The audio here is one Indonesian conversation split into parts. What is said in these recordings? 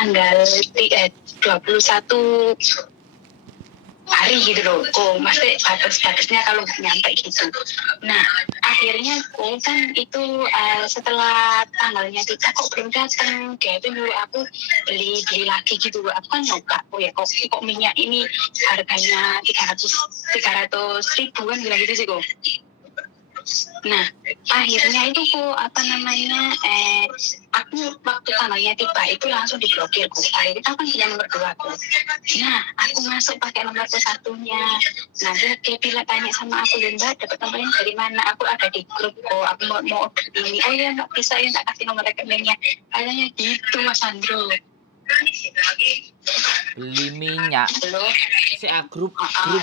tanggal 21 hari gitu loh. Maksudnya batas-batasnya kalau nggak nyampe gitu. Nah, akhirnya kan itu setelah tanggalnya tiga kok belum datang. Dia itu nyuruh aku beli lagi gitu. Aku kan nyoba, ya kok minyak ini harganya 300 ribuan bilang gitu sih kok. Nah, akhirnya itu aku waktu tanggalnya tiba itu langsung diblokir kok. Akhirnya aku kan punya nomor 2 aku. Nah, aku masuk pakai nomor satunya. Nah, dia bilang tanya sama aku, Mbak, dapat nomornya dari mana? Aku ada di grup kok. Aku mau order ini. Oh ya, nggak bisa ya, tak kasih nomor rekeningnya. Kayaknya gitu, Mas Andro. Beli minyak. Grup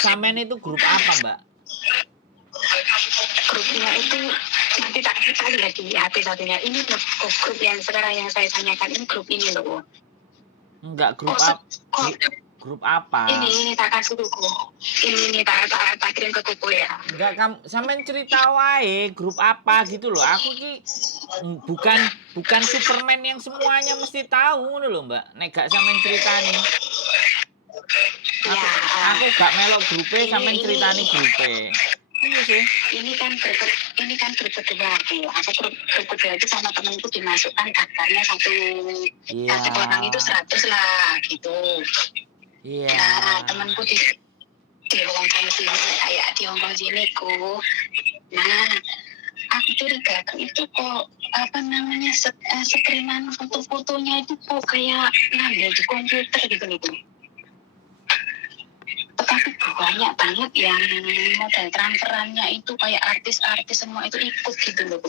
Samen itu grup apa, Mbak? Grupnya itu nanti tak lihat di HP satunya. Ini grup yang sekarang yang saya tanyakan, ini grup ini loh. Enggak, grup apa? Grup apa? Ini tak kasih dulu. Ini tak kirim ke kuku ya. Enggak, kamu sampean cerita wae grup apa gitu loh. Aku ki bukan Superman yang semuanya mesti tahu ngono loh, Mbak. Nek gak sampean ceritani. Aku gak melok grupe sampean ceritani grupe. Iya sih. Ini kan grup kedua aku. Aku grup kedua itu sama temanku dimasukkan daftarnya satu orang itu 100 lah gitu. Iya. Nah, temanku di Hongkong sini, kayak di Hongkong sini ku. Nah, aku curiga itu kok screenan foto-fotonya itu kok kayak ngambil di komputer gitu. Tetapi banyak banget yang modal transferannya itu kayak artis-artis semua itu ikut gitu loh.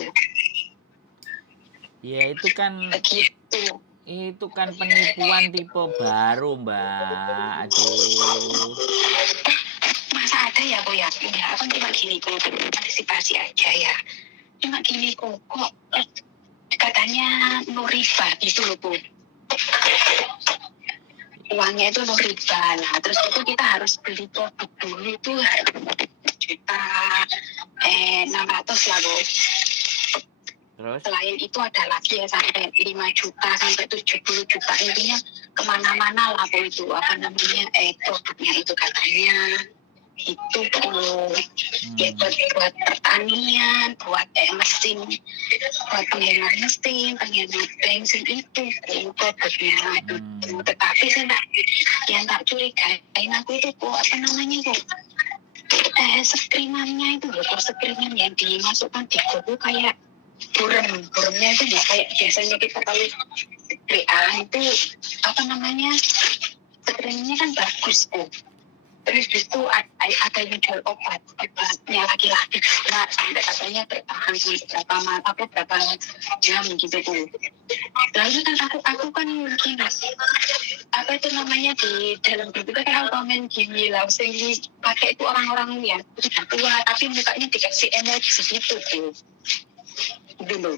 Ya itu kan begitu. Itu kan penipuan tipe baru, Mbak. Aduh. Masa ada ya, Bu ya? Ya, kan cuma gini kok, antisipasi aja ya. Cuma gini kok katanya no riba gitu loh, Bu. Uangnya itu no riba lah. Terus itu kita harus beli produk dulu itu juta 600 lah, Bu. Terus? Selain itu ada lagi ya sampai 5 juta sampai 70 juta, intinya kemana-mana lah, Bu, itu produknya itu katanya itu ya buat pertanian, buat mesin, buat penghemat mesin, penghemat bensin itu produknya. Tetapi yang tak curigain aku itu screenannya itu loh, screenan yang dimasukkan di buku kayak buremnya itu ya, kayak biasanya kita tahu WA itu screenannya kan bagus kok. Terus itu ada yang jual obatnya laki-laki juga, sampai katanya bertahan berapa jam gitu tuh. Lalu kan aku kan mungkin di dalam grup itu kan komen gini lah, sing pakai itu orang-orang yang sudah tua tapi mukanya dikasih emoji gitu tuh dulu.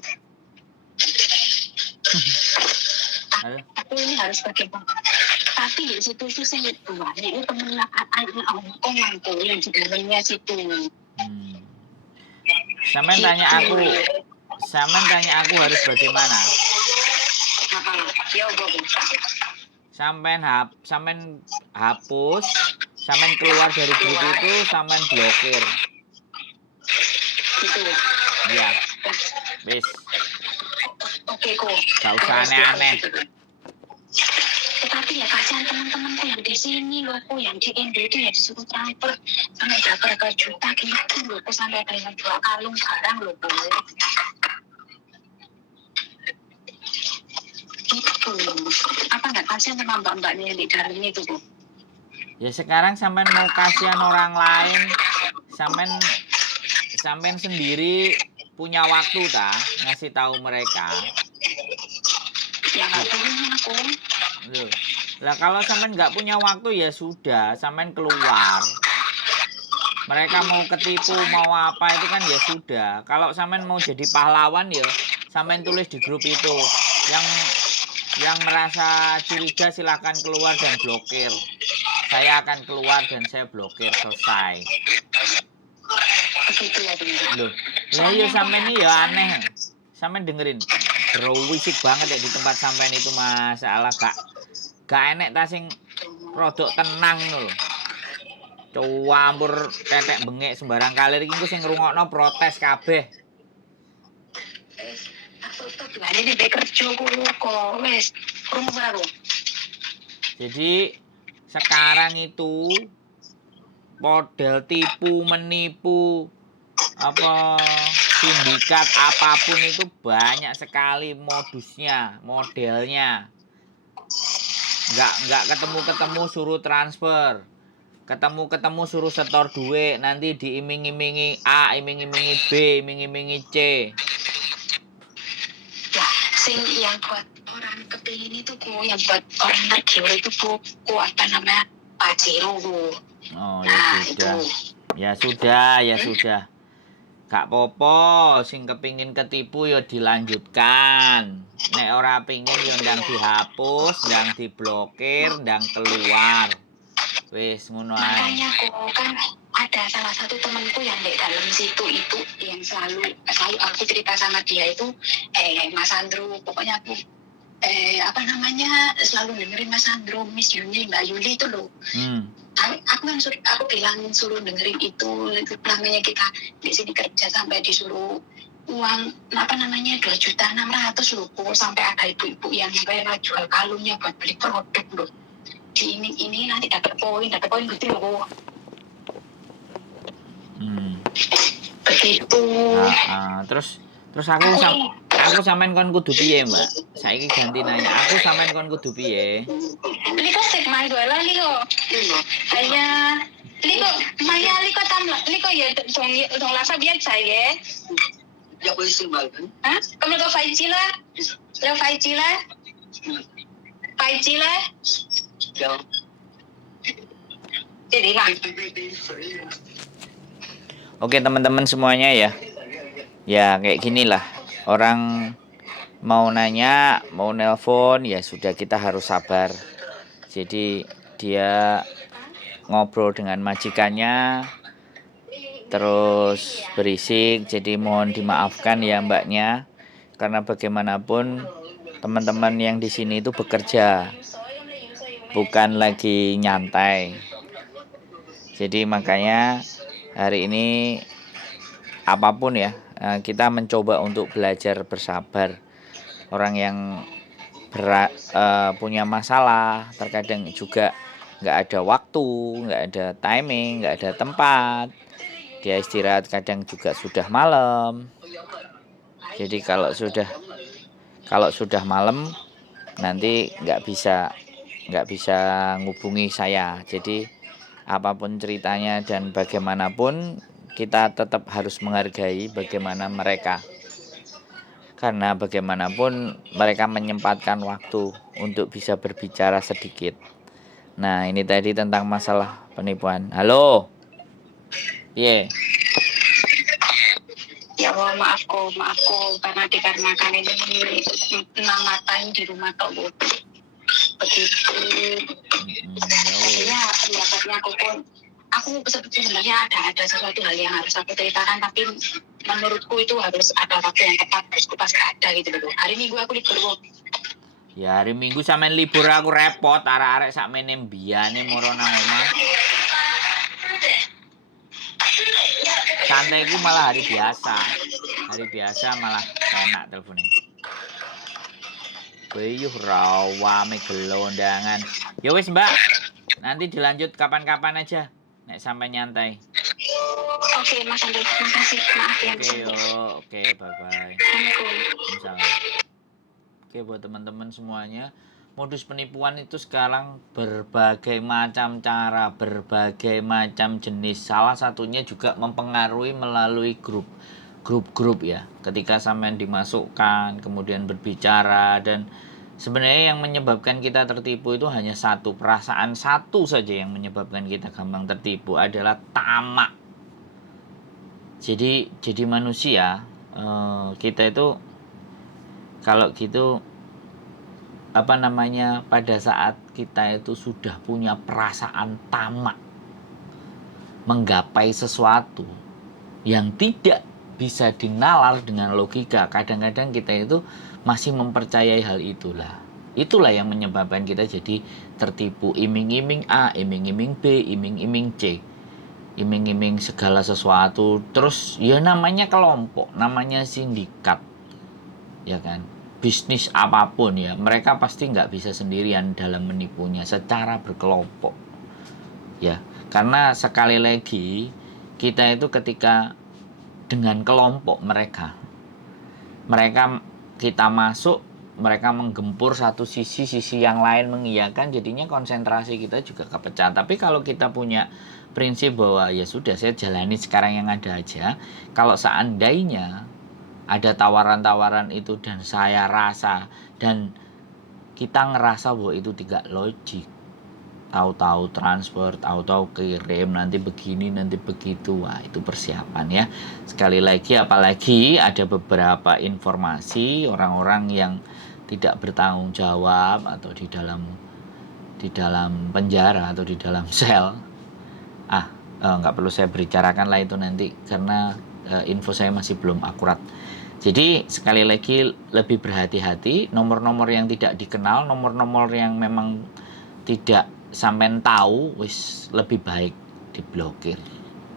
Aku ini harus bagaimana? Tapi di situ saya buahnya itu pemenataan Hongkong yang di dalamnya situ. Samen tanya aku harus bagaimana? Sampen hapus, sampen keluar dari grup itu, sampen blokir. Gitu. Iya. Bis. Oke kok. Gak usah aneh-aneh. Tetapi ya kasihan teman-temanku yang di sini loh, yang di Indo itu ya disuruh transfer sampai berapa juta gitu loh, sampai ada yang jual kalung barang loh, Bu. Gitu. Apa nggak kasihan sama mbak-mbaknya yang di dalam itu, Bu? Ya sekarang sampean mau kasihan orang lain, sampean sendiri punya waktu ngasih tahu mereka. Ya nggak punya aku. Lah kalau sampean nggak punya waktu ya sudah, sampean keluar. Mereka mau ketipu mau apa itu kan ya sudah. Kalau sampean mau jadi pahlawan ya sampean tulis di grup itu. Yang merasa curiga silakan keluar dan blokir. Saya akan keluar dan saya blokir, selesai. Loh, lah iya sampean ini ya aneh. Sampean dengerin. berisik banget ya di tempat sampean itu masalah gak enek ta sing rodok tenang ngono lho. Campur tetek bengek sembarang kalir iki engko sing ngrungokno protes kabeh. Aku tuh ini kerja kok wes krungu ora lu. Jadi sekarang itu model tipu menipu apa sindikat apapun itu banyak sekali modusnya, modelnya. Nggak ketemu suruh transfer. Ketemu suruh setor duit, nanti diiming-imingi A, iming-imingi B, iming-imingi C. Ya, sing yang buat orang kepingin itu yang buat orang tergiur itu apa namanya Pajero Oh, nah, ya sudah. Gak popo, sing kepingin ketipu ya dilanjutkan. Nek ora pingin ya ndang dihapus, ndang diblokir, ndang keluar. Wis ngono ae. Makanya kok kan ada salah satu temanku yang di dalam situ itu yang selalu aku cerita sama dia itu Mas Andrew, pokoknya aku apa namanya selalu dengerin Mas Andrew, Miss Yuni, Mbak Yuli itu loh. Aku bilang suruh dengerin itu namanya kita di sini kerja sampai disuruh uang apa namanya 2.600.000 loh, sampai ada ibu-ibu yang rela jual kalungnya buat beli produk loh. Di ini nanti dapat poin gitu loh. Begitu. Terus aku sampean kon kudu piye, Mbak? Saiki ganti nanya. Aku sampean kon kudu piye? Liko sik mai gue lah liko. Ayah. Liko Maya liko tamla. Liko ya dong lasa biar saya. Ya boleh simbal kan? Hah? Kamu ke Faijila? Lo Faijila? Faijila? Ya. Jadi lah. Oke teman-teman semuanya ya. Ya kayak gini lah. Orang mau nanya, mau nelpon, ya sudah kita harus sabar. Jadi dia ngobrol dengan majikannya, terus berisik. Jadi mohon dimaafkan ya mbaknya. Karena bagaimanapun teman-teman yang di sini itu bekerja, bukan lagi nyantai. Jadi makanya hari ini apapun ya, kita mencoba untuk belajar bersabar. Orang yang punya masalah terkadang juga nggak ada waktu, nggak ada timing, nggak ada tempat. Dia istirahat kadang juga sudah malam. Jadi kalau sudah malam nanti nggak bisa ngubungi saya. Jadi apapun ceritanya dan bagaimanapun kita tetap harus menghargai bagaimana mereka. Karena bagaimanapun mereka menyempatkan waktu untuk bisa berbicara sedikit. Nah, ini tadi tentang masalah penipuan. Halo. Iya. Ya Allah, maafku karena dikarenakan ini namatain di rumah kau begitu. Artinya pendapatnya aku sebenarnya ada sesuatu hal yang harus aku ceritakan, tapi menurutku itu harus ada waktu yang tepat, terus pas ada gitu loh. Hari Minggu aku libur. Ya hari Minggu sampean libur aku repot, arek-arek sakmene mbiyane moro nang omah. Santaiku malah hari biasa. Hari biasa malah enak teleponnya. Beyuh rawame gelondangan. Ya wis Mbak. Nanti dilanjut kapan-kapan aja. Nek sampai nyantai. Oke, Mas Andri, makasih. Maaf ya. Oke, bye-bye. Assalamualaikum. Oke, buat teman-teman semuanya, modus penipuan itu sekarang berbagai macam cara, berbagai macam jenis. Salah satunya juga mempengaruhi melalui grup ya. Ketika sampean dimasukkan, kemudian berbicara, dan sebenarnya yang menyebabkan kita tertipu itu hanya satu, perasaan satu saja yang menyebabkan kita gampang tertipu, adalah tamak. Jadi manusia, kita itu kalau gitu pada saat kita itu sudah punya perasaan tamak menggapai sesuatu yang tidak bisa dinalar dengan logika. Kadang-kadang kita itu masih mempercayai hal itulah. Itulah yang menyebabkan kita jadi tertipu. Iming-iming A, iming-iming B, iming-iming C. Iming-iming segala sesuatu. Terus ya namanya kelompok, namanya sindikat. Ya kan? Bisnis apapun ya, mereka pasti nggak bisa sendirian dalam menipunya, secara berkelompok. Ya, karena sekali lagi kita itu ketika dengan kelompok mereka kita masuk, mereka menggempur satu sisi yang lain mengiyakan, jadinya konsentrasi kita juga kepecah. Tapi kalau kita punya prinsip bahwa ya sudah, saya jalani sekarang yang ada aja, kalau seandainya ada tawaran-tawaran itu dan saya rasa dan kita ngerasa bahwa itu tidak logik, tahu-tahu transfer, tahu-tahu kirim, nanti begini, nanti begitu, wah itu persiapan ya. Sekali lagi, apalagi ada beberapa informasi orang-orang yang tidak bertanggung jawab atau di dalam penjara atau di dalam sel. Nggak perlu saya bicarakan lah itu nanti, karena info saya masih belum akurat. Jadi sekali lagi lebih berhati-hati, nomor-nomor yang tidak dikenal, nomor-nomor yang memang tidak sampean tahu, wis lebih baik diblokir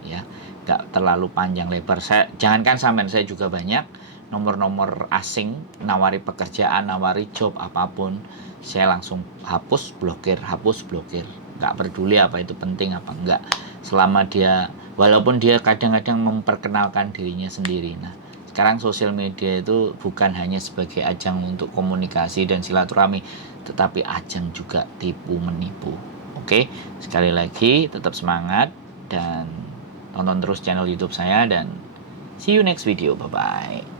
ya, nggak terlalu panjang lebar. Jangankan sampean, saya juga banyak nomor-nomor asing nawari pekerjaan, nawari job apapun, saya langsung hapus blokir, nggak peduli apa itu penting apa enggak, selama dia, walaupun dia kadang-kadang memperkenalkan dirinya sendiri. Nah, sekarang sosial media itu bukan hanya sebagai ajang untuk komunikasi dan silaturahmi, tetapi ajang juga tipu menipu. Oke, sekali lagi tetap semangat dan tonton terus channel YouTube saya, dan see you next video. Bye bye.